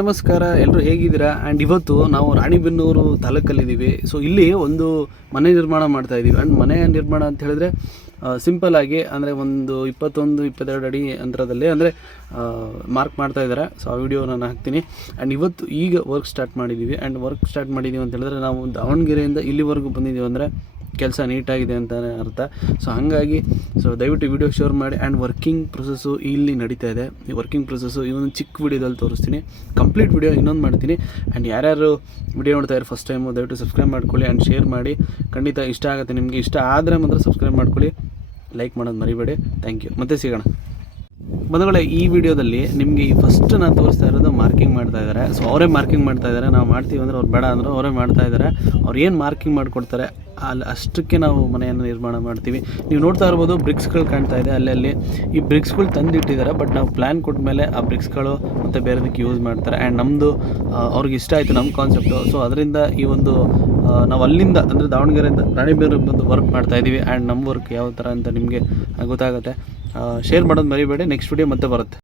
ನಮಸ್ಕಾರ. ಎಲ್ಲರೂ ಹೇಗಿದ್ದೀರಾ? ಆ್ಯಂಡ್ ಇವತ್ತು ನಾವು ರಾಣಿಬೆನ್ನೂರು ತಾಲೂಕಲ್ಲಿದ್ದೀವಿ. ಸೊ ಇಲ್ಲಿ ಒಂದು ಮನೆ ನಿರ್ಮಾಣ ಮಾಡ್ತಾ ಇದ್ದೀವಿ. ಆ್ಯಂಡ್ ಮನೆ ನಿರ್ಮಾಣ ಅಂತ ಹೇಳಿದ್ರೆ ಸಿಂಪಲ್ ಆಗಿ ಅಂದರೆ ಒಂದು ಇಪ್ಪತ್ತೊಂದು, ಇಪ್ಪತ್ತೆರಡು ಅಡಿ ಅಂತರದಲ್ಲಿ ಅಂದರೆ ಮಾರ್ಕ್ ಮಾಡ್ತಾ ಇದ್ದಾರೆ. ಸೊ ಆ ವಿಡಿಯೋ ನಾನು ಹಾಕ್ತೀನಿ. ಆ್ಯಂಡ್ ಇವತ್ತು ಈಗ ವರ್ಕ್ ಸ್ಟಾರ್ಟ್ ಮಾಡಿದ್ದೀವಿ. ಆ್ಯಂಡ್ ವರ್ಕ್ ಸ್ಟಾರ್ಟ್ ಮಾಡಿದ್ದೀವಿ ಅಂತ ಹೇಳಿದ್ರೆ ನಾವು ದಾವಣಗೆರೆಯಿಂದ ಇಲ್ಲಿವರೆಗೂ ಬಂದಿದ್ದೀವಿ ಅಂದರೆ ಕೆಲಸ ನೀಟಾಗಿದೆ ಅಂತಲೇ ಅರ್ಥ. ಸೊ ಹಾಗಾಗಿ ಸೊ ದಯವಿಟ್ಟು ವಿಡಿಯೋ ಶೇರ್ ಮಾಡಿ ಆ್ಯಂಡ್ ವರ್ಕಿಂಗ್ ಪ್ರೊಸೆಸ್ಸು ಇಲ್ಲಿ ನಡೀತಾ ಇದೆ. ಈ ವರ್ಕಿಂಗ್ ಪ್ರೊಸೆಸ್ಸು ಒಂದು ಚಿಕ್ಕ ವಿಡಿಯೋದಲ್ಲಿ ತೋರಿಸ್ತೀನಿ. ಕಂಪ್ಲೀಟ್ ವಿಡಿಯೋ ಇನ್ನೊಂದು ಮಾಡ್ತೀನಿ. ಆ್ಯಂಡ್ ಯಾರ್ಯಾರು ವಿಡಿಯೋ ನೋಡ್ತಾ ಇದ್ದಾರೆ ಫಸ್ಟ್ ಟೈಮು ದಯವಿಟ್ಟು ಸಬ್ಸ್ಕ್ರೈಬ್ ಮಾಡ್ಕೊಳ್ಳಿ ಆ್ಯಂಡ್ ಶೇರ್ ಮಾಡಿ. ಖಂಡಿತ ಇಷ್ಟ ಆಗುತ್ತೆ ನಿಮಗೆ. ಇಷ್ಟ ಆದರೆ ಮಾತ್ರ ಸಬ್ಸ್ಕ್ರೈಬ್ ಮಾಡ್ಕೊಳ್ಳಿ. ಲೈಕ್ ಮಾಡೋದು ಮರಿಬೇಡಿ. ಥ್ಯಾಂಕ್ ಯು ಮತ್ತೆ ಸಿಗೋಣ. ಬಂಧುಗಳೇ, ಈ ವಿಡಿಯೋದಲ್ಲಿ ನಿಮಗೆ ಈ ಫಸ್ಟ್ ನಾನು ತೋರಿಸ್ತಾ ಇರೋದು ಮಾರ್ಕಿಂಗ್ ಮಾಡ್ತಾ ಇದ್ದಾರೆ. ಸೊ ಅವರೇ ಮಾರ್ಕಿಂಗ್ ಮಾಡ್ತಾ ಇದ್ದಾರೆ. ನಾವು ಮಾಡ್ತೀವಿ ಅಂದರೆ ಅವ್ರು ಬೇಡ ಅಂದ್ರೆ ಅವರೇ ಮಾಡ್ತಾ ಇದ್ದಾರೆ. ಅವ್ರು ಏನು ಮಾರ್ಕಿಂಗ್ ಮಾಡಿಕೊಡ್ತಾರೆ? ಅಲ್ಲಿ ಅಷ್ಟಕ್ಕೆ ನಾವು ಮನೆಯನ್ನು ನಿರ್ಮಾಣ ಮಾಡ್ತೀವಿ. ನೀವು ನೋಡ್ತಾ ಇರ್ಬೋದು ಬ್ರಿಕ್ಸ್ಗಳು ಕಾಣ್ತಾ ಇದೆ. ಅಲ್ಲಲ್ಲಿ ಈ ಬ್ರಿಕ್ಸ್ಗಳು ತಂದಿಟ್ಟಿದ್ದಾರೆ. ಬಟ್ ನಾವು ಪ್ಲ್ಯಾನ್ ಕೊಟ್ಟ ಮೇಲೆ ಆ ಬ್ರಿಕ್ಸ್ಗಳು ಮತ್ತು ಬೇರೆದಕ್ಕೆ ಯೂಸ್ ಮಾಡ್ತಾರೆ. ಆ್ಯಂಡ್ ನಮ್ಮದು ಅವ್ರಿಗೆ ಇಷ್ಟ ಆಯಿತು ನಮ್ಮ ಕಾನ್ಸೆಪ್ಟು. ಸೊ, ಅದರಿಂದ ಈ ಒಂದು ನಾವು ಅಲ್ಲಿಂದ ಅಂದರೆ ದಾವಣಗೆರೆಯಿಂದ ರಾಣಿಬೇರಿಗೆ ಬಂದು ವರ್ಕ್ ಮಾಡ್ತಾ ಇದ್ದೀವಿ ಆ್ಯಂಡ್ ನಮ್ಮ ವರ್ಕ್ ಯಾವ ಥರ ಅಂತ ನಿಮಗೆ ಗೊತ್ತಾಗುತ್ತೆ. ಶೇರ್ ಮಾಡೋದು ಮರಿಬೇಡಿ. ನೆಕ್ಸ್ಟ್ ವಿಡಿಯೋ ಮತ್ತೆ ಬರುತ್ತೆ.